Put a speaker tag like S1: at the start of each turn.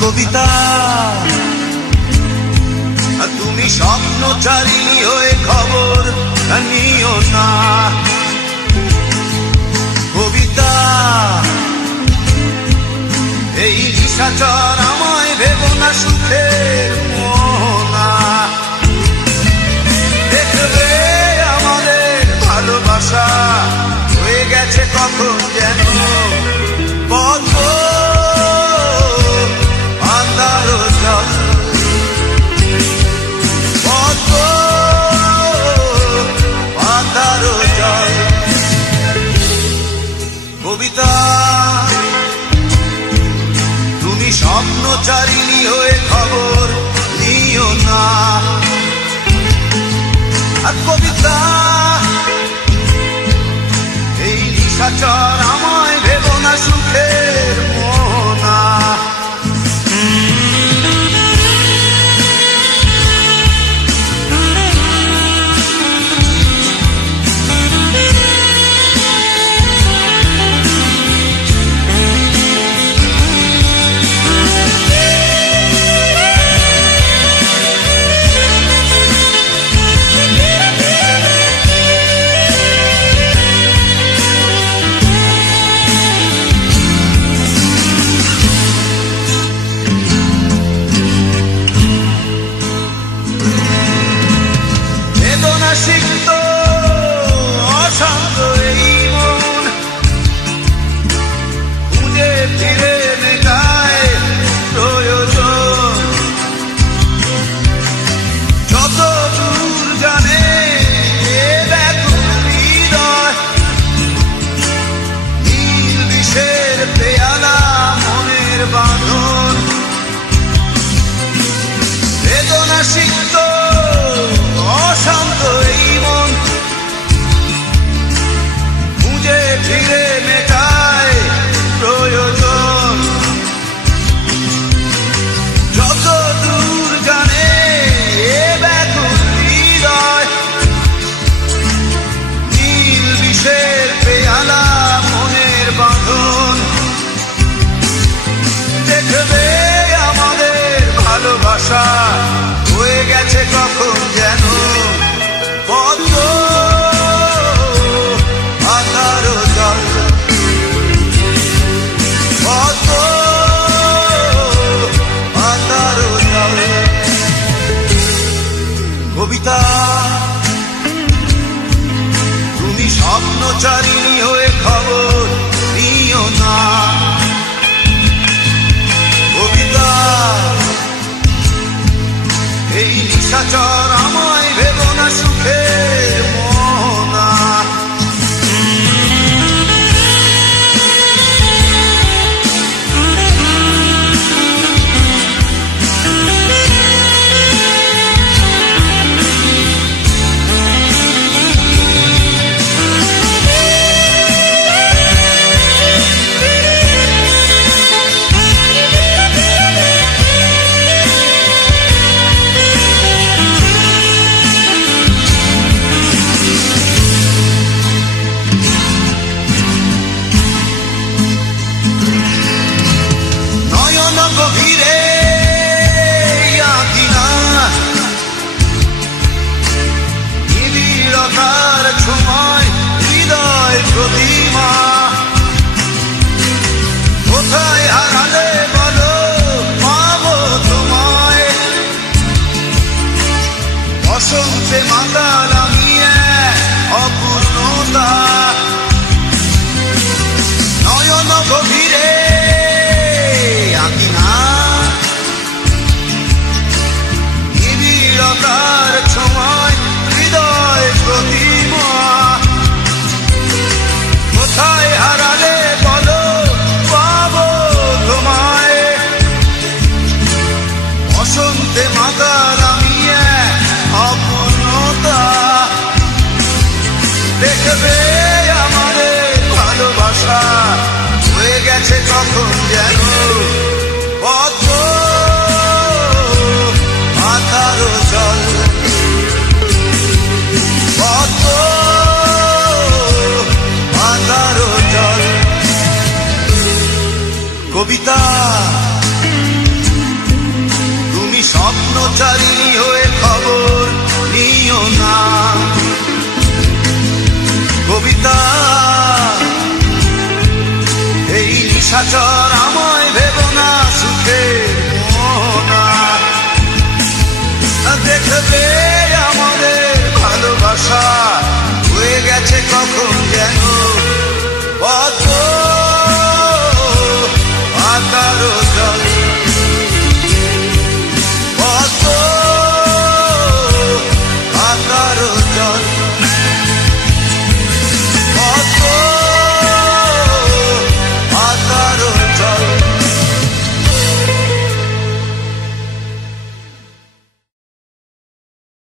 S1: কবিতা। তুমি স্বপ্ন চারিণী হয়ে খবর নিও না। কবিতা, এই নিশাচর আমায় ভেব না সুখের মোহনা। দেখবে আমাদের ভালোবাসা হয়ে গেছে কখন যেন Daddy rushing স্বপ্নচারিণী হয়ে খবর নিও না। কবিতা এই নিশাচরা மாதா কবিতা। তুমি স্বপ্নচারী হয়ে খবর নিও না। কবিতা, এই নিশাচর আমায় ভেব না সুখে দেখবে আমাদের ভালোবাসা হয়ে গেছে কখন যেন কত